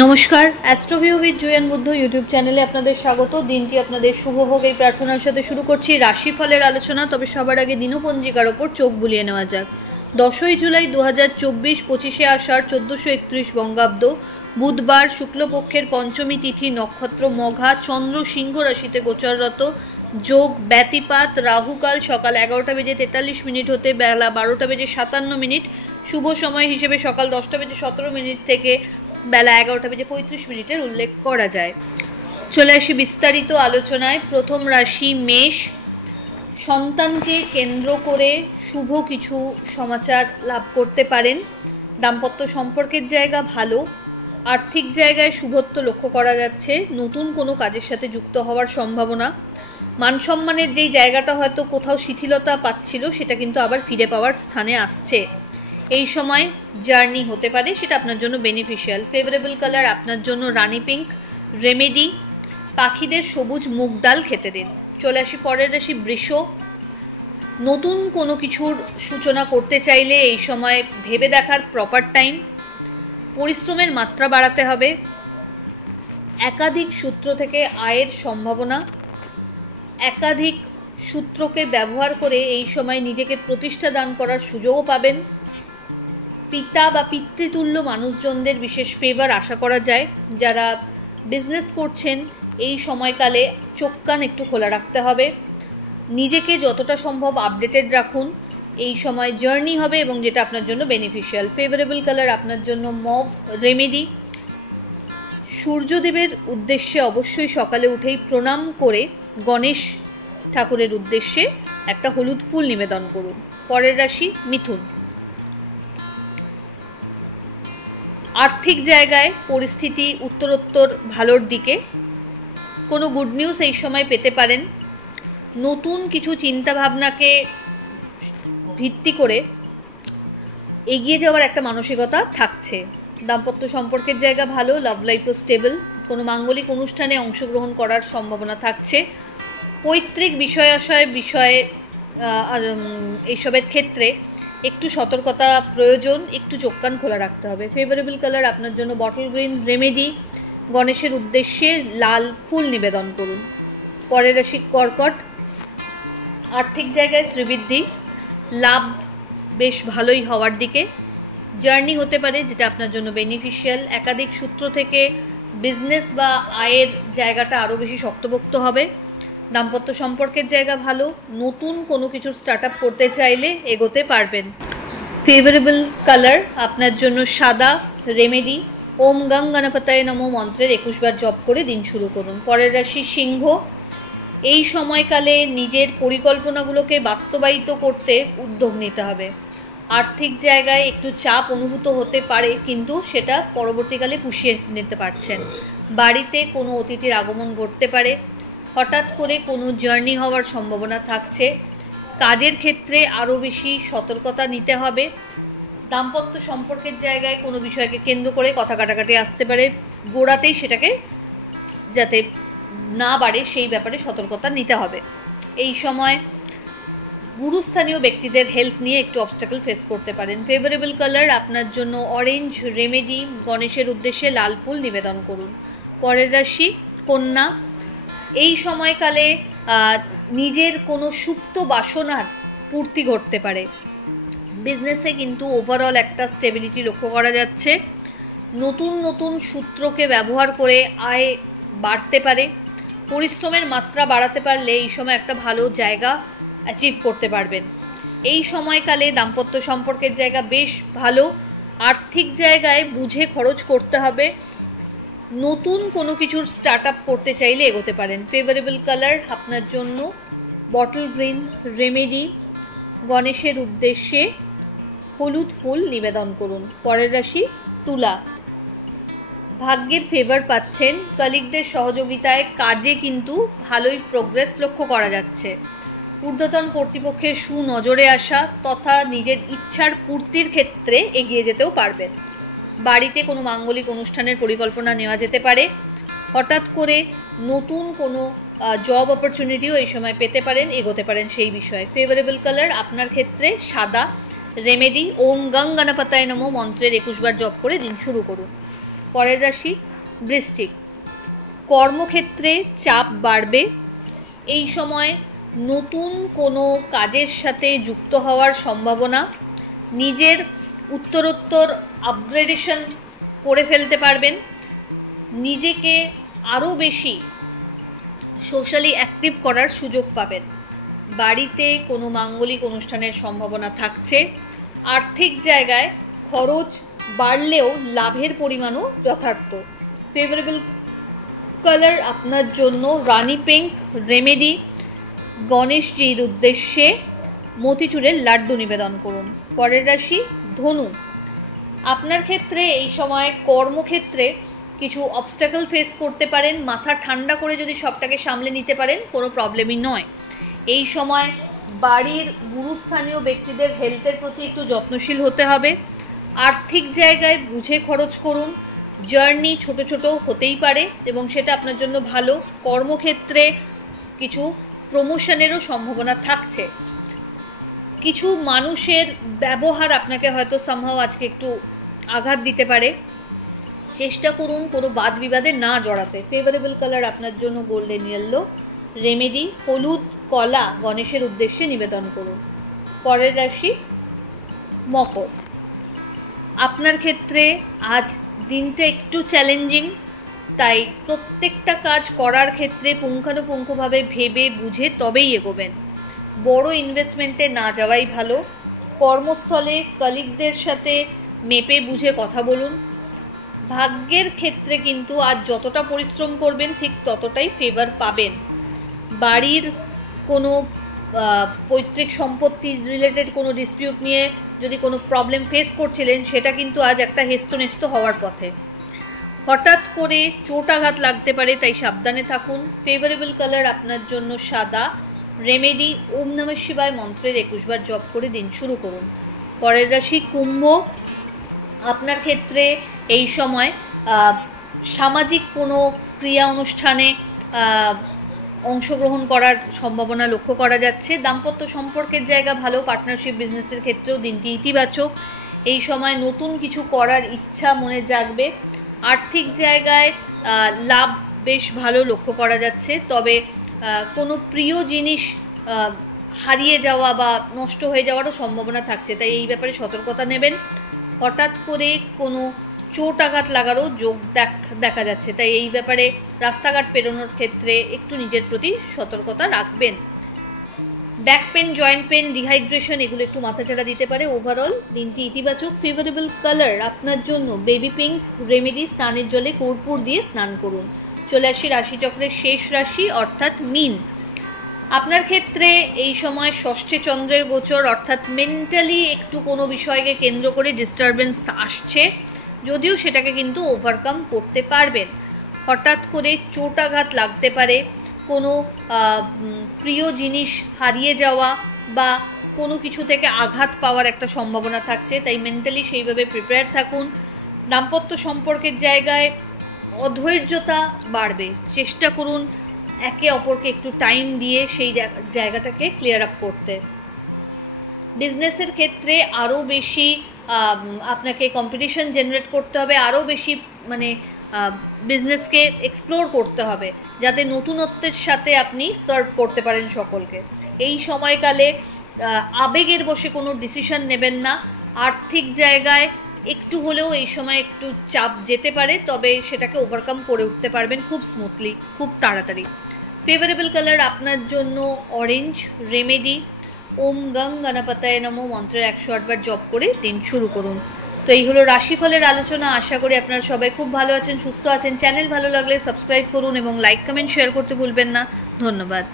নমস্কার, অ্যাস্ট্রোভিউ with জুয়েন Buddha YouTube চ্যানেলে আপনাদের স্বাগত। দিনটি আপনাদের শুভ হোক এই প্রার্থনার সাথে শুরু করছি রাশিফলের আলোচনা। তবে সবার আগে দিনপঞ্জিকার ওপর চোখ বুলিয়ে নেওয়া যাক। 10ই জুলাই 2024, 25শে আষাঢ় 1431 বঙ্গাব্দ, বুধবার, শুক্লপক্ষের পঞ্চমী তিথি, নক্ষত্র মঘা, চন্দ্র সিংহ রাশিতে গোচররত, যোগ ব্যতিপাত, রাহুকাল সকাল 11:43 হতে বেলা 12:57, শুভ সময় হিসেবে সকাল 10:17 থেকে বেলা 11:35 উল্লেখ করা যায়। চলে আসি বিস্তারিত আলোচনায়। প্রথম রাশি মেষ। সন্তানকে কেন্দ্র করে শুভ কিছু সমাচার লাভ করতে পারেন। দাম্পত্য সম্পর্কের জায়গা ভালো। আর্থিক জায়গায় শুভত্ব লক্ষ্য করা যাচ্ছে। নতুন কোনো কাজের সাথে যুক্ত হওয়ার সম্ভাবনা। মান সম্মানের যেই জায়গাটা হয়তো কোথাও শিথিলতা পাচ্ছিল, সেটা কিন্তু আবার ফিরে পাওয়ার স্থানে আসছে। এই সময় জার্নি হতে পারে, সেটা আপনার জন্য বেনিফিশিয়াল। ফেভারেবল কালার আপনার জন্য রানি পিঙ্ক। রেমেডি, পাখিদের সবুজ মুগ ডাল খেতে দিন। চলে আসি পরের রাশি বৃষ। নতুন কোনো কিছুর সূচনা করতে চাইলে এই সময় ভেবে দেখার প্রপার টাইম। পরিশ্রমের মাত্রা বাড়াতে হবে। একাধিক সূত্র থেকে আয়ের সম্ভাবনা। একাধিক সূত্রকে ব্যবহার করে এই সময় নিজেকে প্রতিষ্ঠা দান করার সুযোগও পাবেন। পিতা বা পিতৃতুল্য মানুষজনদের বিশেষ ফেভার আশা করা যায়। যারা বিজনেস করছেন এই সময়কালে চোখ কান একটু খোলা রাখতে হবে। নিজেকে যতটা সম্ভব আপডেটেড রাখুন। এই সময় জার্নি হবে এবং যেটা আপনার জন্য বেনিফিশিয়াল। ফেভারেবল কালার আপনার জন্য মভ। রেমেডি, সূর্যদেবের উদ্দেশ্যে অবশ্যই সকালে উঠেই প্রণাম করে গণেশ ঠাকুরের উদ্দেশ্যে একটা হলুদ ফুল নিবেদন করুন। পরের রাশি মিথুন। আর্থিক জায়গায় পরিস্থিতি উত্তরোত্তর ভালোর দিকে। কোনো গুড নিউজ এই সময় পেতে পারেন। নতুন কিছু চিন্তাভাবনাকে ভিত্তি করে এগিয়ে যাওয়ার একটা মানসিকতা থাকছে। দাম্পত্য সম্পর্কের জায়গা ভালো। লাভ লাইফও স্টেবল। কোনো মাঙ্গলিক অনুষ্ঠানে অংশগ্রহণ করার সম্ভাবনা থাকছে। পৈতৃক বিষয়ে এইসবের ক্ষেত্রে একটু সতর্কতা প্রয়োজন। একটু চোখ কান খোলা রাখতে হবে। ফেভারেবল কালার আপনার জন্য বটল গ্রিন। রেমেডি, গণেশের উদ্দেশ্যে লাল ফুল নিবেদন করুন। পরের রাশি কর্কট। আর্থিক জায়গায় শ্রীবৃদ্ধি। লাভ বেশ ভালোই হওয়ার দিকে। জার্নি হতে পারে, যেটা আপনার জন্য বেনিফিশিয়াল। একাধিক সূত্র থেকে বিজনেস বা আয়ের জায়গাটা আরও বেশি শক্তপোক্ত হবে। দাম্পত্য সম্পর্কের জায়গা ভালো। নতুন কোনো কিছু স্টার্ট আপ করতে চাইলে এগোতে পারবেন। ফেভারেবল কালার আপনার জন্য সাদা। রেমেডি, ওম গং গণপতায় নমো মন্ত্রের 21 বার জপ করে দিন শুরু করুন। পরের রাশি সিংহ। এই সময়কালে নিজের পরিকল্পনাগুলোকে বাস্তবায়িত করতে উদ্যোগ নিতে হবে। আর্থিক জায়গায় একটু চাপ অনুভূত হতে পারে, কিন্তু সেটা পরবর্তীকালে পুষিয়ে নিতে পারছেন। বাড়িতে কোনো অতিথির আগমন ঘটতে পারে। হঠাৎ করে কোনো জার্নি হওয়ার সম্ভাবনা থাকছে। কাজের ক্ষেত্রে আরও বেশি সতর্কতা নিতে হবে। দাম্পত্য সম্পর্কের জায়গায় কোনো বিষয়কে কেন্দ্র করে কথা কাটাকাটি আসতে পারে। গোড়াতেই সেটাকে যাতে না বাড়ে সেই ব্যাপারে সতর্কতা নিতে হবে। এই সময় গুরুস্থানীয় ব্যক্তিদের হেল্প নিয়ে একটু অবস্টাকল ফেস করতে পারেন। ফেভারেবল কালার আপনার জন্য অরেঞ্জ। রেমেডি, গণেশের উদ্দেশ্যে লাল ফুল নিবেদন করুন। পরের রাশি কন্যা। এই সময়কালে নিজের কোনো সুপ্ত বাসনার পূর্তি ঘটতে পারে। বিজনেসে কিন্তু ওভারঅল একটা স্টেবিলিটি লক্ষ্য করা যাচ্ছে। নতুন নতুন সূত্রকে ব্যবহার করে আয় বাড়তে পারে। পরিশ্রমের মাত্রা বাড়াতে পারলে এই সময় একটা ভালো জায়গা অ্যাচিভ করতে পারবেন। এই সময়কালে দাম্পত্য সম্পর্কের জায়গা বেশ ভালো। আর্থিক জায়গায় বুঝে খরচ করতে হবে। নতুন কোনো কিছুর স্টার্ট আপ করতে চাইলে এগোতে পারেন। ফেভারেবল কালার আপনার জন্য বটল গ্রিন। রেমেডি, গণেশের উদ্দেশ্যে হলুদ ফুল নিবেদন করুন। পরের রাশি তুলা। ভাগ্যের ফেভার পাচ্ছেন। কলিগদের সহযোগিতায় কাজে কিন্তু ভালোই প্রোগ্রেস লক্ষ্য করা যাচ্ছে। ঊর্ধ্বতন কর্তৃপক্ষের সুনজরে আসা তথা নিজের ইচ্ছার পূর্তির ক্ষেত্রে এগিয়ে যেতেও পারবেন। বাড়িতে কোনো মাঙ্গলিক অনুষ্ঠানের পরিকল্পনা নেওয়া যেতে পারে। হঠাৎ করে নতুন কোনো জব অপরচুনিটিও এই সময় পেতে পারেন, এগোতে পারেন সেই বিষয়ে। ফেভারেবল কালার আপনার ক্ষেত্রে সাদা। রেমেডি, ওম গং গণপতায় নমো মন্ত্রের 21 বার জপ করে দিন শুরু করুন। পরের রাশি বৃশ্চিক। কর্মক্ষেত্রে চাপ বাড়বে। এই সময় নতুন কোনো কাজের সাথে যুক্ত হওয়ার সম্ভাবনা, নিজের উত্তরোত্তর আপগ্রেডেশন করে ফেলতে পারবেন, নিজেকে আরও বেশি সোশ্যালি অ্যাক্টিভ করার সুযোগ পাবেন। বাড়িতে কোনো মাঙ্গলিক অনুষ্ঠানের সম্ভাবনা থাকছে। আর্থিক জায়গায় খরচ বাড়লেও লাভের পরিমাণও যথার্থ। ফেভারেবল কালার আপনার জন্য রানি পিঙ্ক। রেমেডি গণেশজির উদ্দেশ্যে মতিচুরের লাড্ডু নিবেদন করুন। পরের রাশি ধনু। আপনার ক্ষেত্রে এই সময় কর্মক্ষেত্রে কিছু অবস্ট্যাকল ফেস করতে পারেন। মাথা ঠান্ডা করে যদি সবটাকে সামলে নিতে পারেন কোনো প্রবলেমই নয়। এই সময় বাড়ির গুরুস্থানীয় ব্যক্তিদের হেলথের প্রতি একটু যত্নশীল হতে হবে। আর্থিক জায়গায় বুঝে খরচ করুন। জার্নি ছোট ছোট হতেই পারে এবং সেটা আপনার জন্য ভালো। কর্মক্ষেত্রে কিছু প্রমোশনেরও সম্ভাবনা থাকছে। কিছু মানুষের ব্যবহার আপনাকে হয়তো সামহাও আজকে একটু আঘাত দিতে পারে। চেষ্টা করুন কোনো বাদ বিবাদে না জড়াতে। ফেভারেবল কালার আপনার জন্য গোল্ডেন ইয়েলো। রেমেডি হলুদ কলা গণেশের উদ্দেশ্যে নিবেদন করুন। পরের রাশি মকর। আপনার ক্ষেত্রে আজ দিনটা একটু চ্যালেঞ্জিং, তাই প্রত্যেকটা কাজ করার ক্ষেত্রে পুঙ্খানুপুঙ্খভাবে ভেবে বুঝে তবেই এগোবেন। বড় ইনভেস্টমেন্টে না যাওয়াই ভালো। কর্মস্থলে কলিগদের সাথে মেপে বুঝে কথা বলুন। ভাগ্যের ক্ষেত্রে কিন্তু আজ যতটা পরিশ্রম করবেন ঠিক ততটাই ফেভার পাবেন। বাড়ির কোনো পৈতৃক সম্পত্তি রিলেটেড কোনো ডিসপিউট নিয়ে যদি কোনো প্রবলেম ফেস করছিলেন সেটা কিন্তু আজ একটা হেস্তনেস্ত হওয়ার পথে। হঠাৎ করে চোট আঘাত লাগতে পারে, তাই সাবধানে থাকুন। ফেভারেবল কালার আপনার জন্য সাদা। রেমেডি ওম নমঃ শিবায় মন্ত্রের 21 বার জপ করে দিন শুরু করুন। পরের রাশি কুম্ভ। আপনার ক্ষেত্রে এই সময় সামাজিক কোনো ক্রিয়া অনুষ্ঠানে অংশগ্রহণ করার সম্ভাবনা লক্ষ্য করা যাচ্ছে। দাম্পত্য সম্পর্কের জায়গা ভালো। পার্টনারশিপ বিজনেসের ক্ষেত্রেও দিনটি ইতিবাচক। এই সময় নতুন কিছু করার ইচ্ছা মনে জাগবে। আর্থিক জায়গায় লাভ বেশ ভালো লক্ষ্য করা যাচ্ছে, তবে কোনো প্রিয় জিনিস হারিয়ে যাওয়া বা নষ্ট হয়ে যাওয়ারও সম্ভাবনা থাকছে, তাই এই ব্যাপারে সতর্কতা নেবেন। হঠাৎ করে কোনো চোট আঘাত লাগারও যোগ দেখা যাচ্ছে, তাই এই ব্যাপারে রাস্তাঘাট পেরোনোর ক্ষেত্রে একটু নিজের প্রতি সতর্কতা রাখবেন। Back pain, joint pain, dehydration এগুলো একটু মাথাচাড়া দিতে পারে। ওভারঅল দিনটি ইতিবাচক। ফেভারেবল কালার আপনার জন্য বেবি পিঙ্ক। রেমেডি স্নানের জলে কর্পূর দিয়ে স্নান করুন। চলে আসি রাশিচক্রের শেষ রাশি অর্থাৎ মীন। আপনার ক্ষেত্রে এই সময় ষষ্ঠে চন্দ্রের গোচর, অর্থাৎ মেন্টালি একটু কোনো বিষয়কে কেন্দ্র করে ডিস্টারবেন্স আসছে, যদিও সেটাকে কিন্তু ওভারকাম করতে পারবেন। হঠাৎ করে চোট আঘাত লাগতে পারে। কোনো প্রিয় জিনিস হারিয়ে যাওয়া বা কোনো কিছু থেকে আঘাত পাওয়ার একটা সম্ভাবনা থাকছে, তাই মেন্টালি সেইভাবে প্রিপেয়ার থাকুন। দাম্পত্য সম্পর্কের জায়গায় অধৈর্যতা বাড়বে। চেষ্টা করুন একে অপরকে একটু টাইম দিয়ে সেই জায়গাটাকে ক্লিয়ার আপ করতে। বিজনেসের ক্ষেত্রে আরও বেশি আপনাকে কম্পিটিশন জেনারেট করতে হবে, আরও বেশি বিজনেসকে এক্সপ্লোর করতে হবে যাতে নতুনত্বের সাথে আপনি সার্ভ করতে পারেন সকলকে। এই সময়কালে আবেগের বশে কোনো ডিসিশন নেবেন না। আর্থিক জায়গায় একটু হলেও এই সময় একটু চাপ যেতে পারে, তবে সেটাকে ওভারকাম করে উঠতে পারবেন খুব স্মুথলি, খুব তাড়াতাড়ি। ফেভারেবল কালার আপনার জন্য অরেঞ্জ। রেমেডি ওম গং গণপতায় নমো মন্ত্রের 108 বার জপ করে দিন শুরু করুন। তো এই হলো রাশিফলের আলোচনা। আশা করি আপনারা সবাই খুব ভালো আছেন, সুস্থ আছেন। চ্যানেল ভালো লাগলে সাবস্ক্রাইব করুন এবং লাইক কমেন্ট শেয়ার করতে ভুলবেন না। ধন্যবাদ।